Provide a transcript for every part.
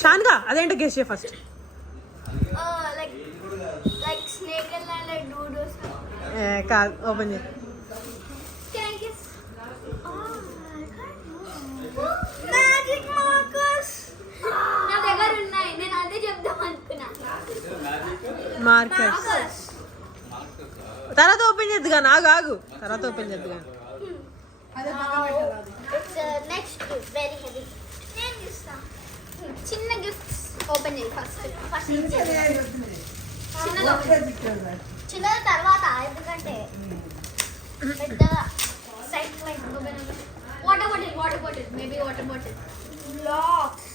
షాన్గా అదేంటో గెస్ చేయ ఫస్ట్. కాదు, ఓపెన్ చేయి. మార్కర్స్. తర్వాత ఓపెన్ చేద్దు కానీ ఆగు తర్వాత ఓపెన్ చేద్దు కానీ. చిన్న గిఫ్ట్స్ ఓపెన్ చేయి ఫస్ట్. చిన్నది తర్వాత, ఎందుకంటే పెద్దగా water bottle maybe water bottle. Blocks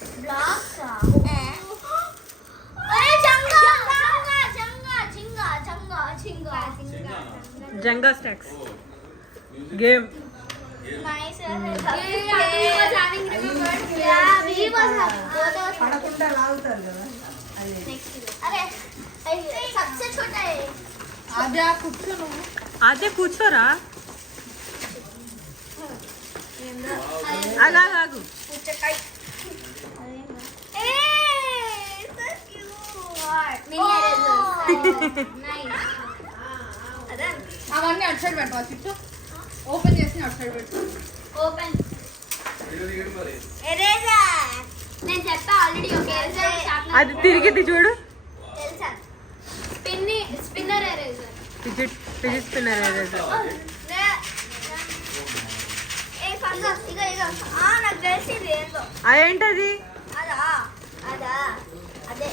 Janga stocks game. అదే కూర్చోరా. ఆగు అవన్నీ అటు సైడ్ పెట్టవా చిట్టు? ఓపెన్ చేసి అటు సైడ్ పెట్టు. ఓపెన్. నేను చెప్తా ఆల్రెడీ. అది తిరిగిద్ది చూడు. తెలుసా? Spinner eraser. Fidget spinner eraser. నాకు తెలిసింది ఏందో. అదేంటది? అదే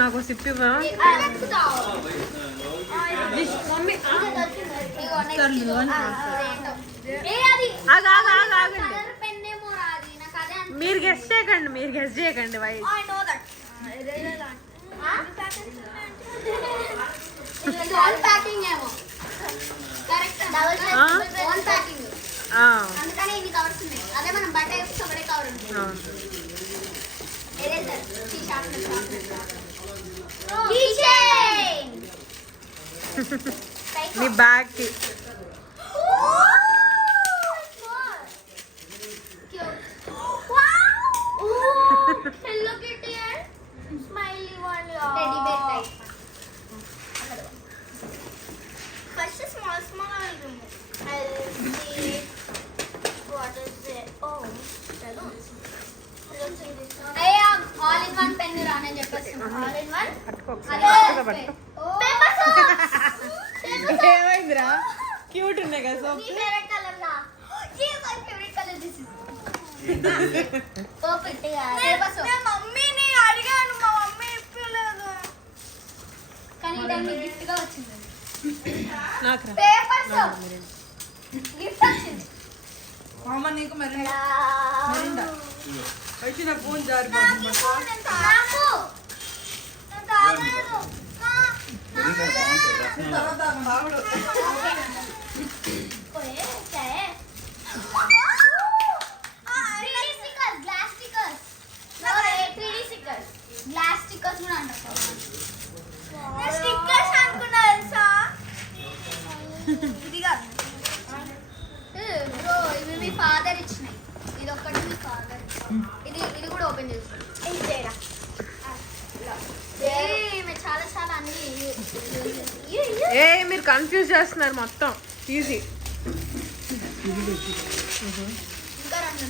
నాకు సిప్పి మీరు గెస్ట్ చేయకండి వై. అందుకని ఇన్ని కవర్స్ ఉన్నాయి. అదే మనం బట్ట వేస్తే ఒకటే కవర్ ఉంటుంది. మీ బ్యాగ్ కి ఫస్ట్ స్మాల్ ఉంటుంది. ఆల్ ఇన్ వన్ పెన్ రానే చెప్పేసి. ఆల్ ఇన్ వన్ ఏమైందిరా? క్యూట్ ఉన్నాయి కదా సోప్. నీ ఫేవరెట్ కలర్ నా. ये my favorite color this is. ఓ పెట్టిగా పేపర్స్. నేను మమ్మీని అడిగాను, మా మమ్మీ ఇప్పలేదు. కానీ దాన్ని గిఫ్ట్ గా వచ్చింది. నాకు పేపర్స్ గిఫ్ట్ వచ్చింది. అమ్మ నీకు మరిందా అయితే నా ఫోన్ జారి నాకు తాగలేదు. తర్వాత బాగుడు గ్లాస్ స్టిక్కర్స్ కూడా అంటారు. స్టిక్కర్స్ అనుకున్నా తెలుసా? ఇదిగా బ్రో, ఇవి మీ ఫాదర్ ఇచ్చినాయి. ఇది ఒక్కటి మీ ఫాదర్. ఇది కూడా ఓపెన్ చేస్తాను. ఇది చేయరా. చాలా చాలా అన్ని. మీరు కన్ఫ్యూజ్ చేస్తున్నారు మొత్తం. ఈజీ. ఇంకా రండి.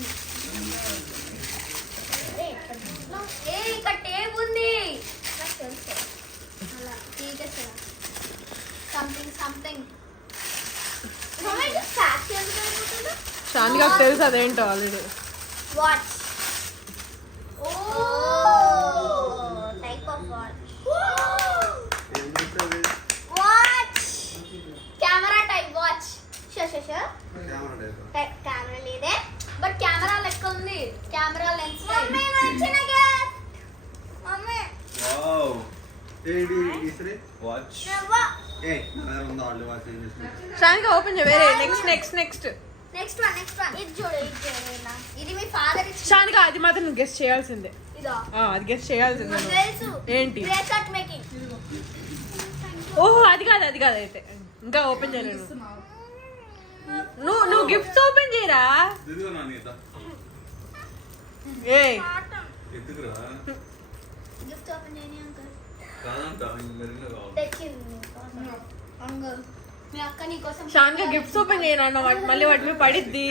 ఇక్కడ టేప్ ఉంది. నాకు తెలుసు. అలా తీసేసా సంథింగ్. షాన్గా తెలుసు అదేంటో ఆల్రెడీ. వాచ్. ఓ type of watch. Watch camera type watch. Camera లేదే, బట్ కెమెరా లెక్క ఉంది. Camera lens. మమ్మీ వచ్చిన గిఫ్ట్. Mummy wow. ఏడి ఇస్రే వాచ్. ఏ నా ఉందా ఆల్ వాచ్ చేసి. షాన్గా ఓపెన్ చేయ. వేరే నెక్స్ట్ వన్. ఇది చూడు. ఇది మీ ఫాదర్ ఇచ్చిన. షాన్గా అది మాత్రం నువ్వు గెస్ట్ చేయాల్సిందే. ఇదా అది గెస్ట్ చేయాల్సిందే. తెలుసు. ఏంటి? Bracelet making. ఓహో అది కాదు అయితే ఇంకా ఓపెన్ చేయలేదు. నువ్వు గిఫ్ట్స్ ఓపెన్ చేయరా ఇదిగో నా నీత ఏ ఎత్తుకురా గిఫ్ట్ ఓపెన్ చేయని అంకుల్ కాదంట మెరుగ్గా కావాలి తెచ్చింది అంకుల్ మీ అక్క నీ కోసం షాన్గా గిఫ్ట్స్ ఓపెన్ చేయను అన్న మళ్ళీ వాటి మీద పడిద్ది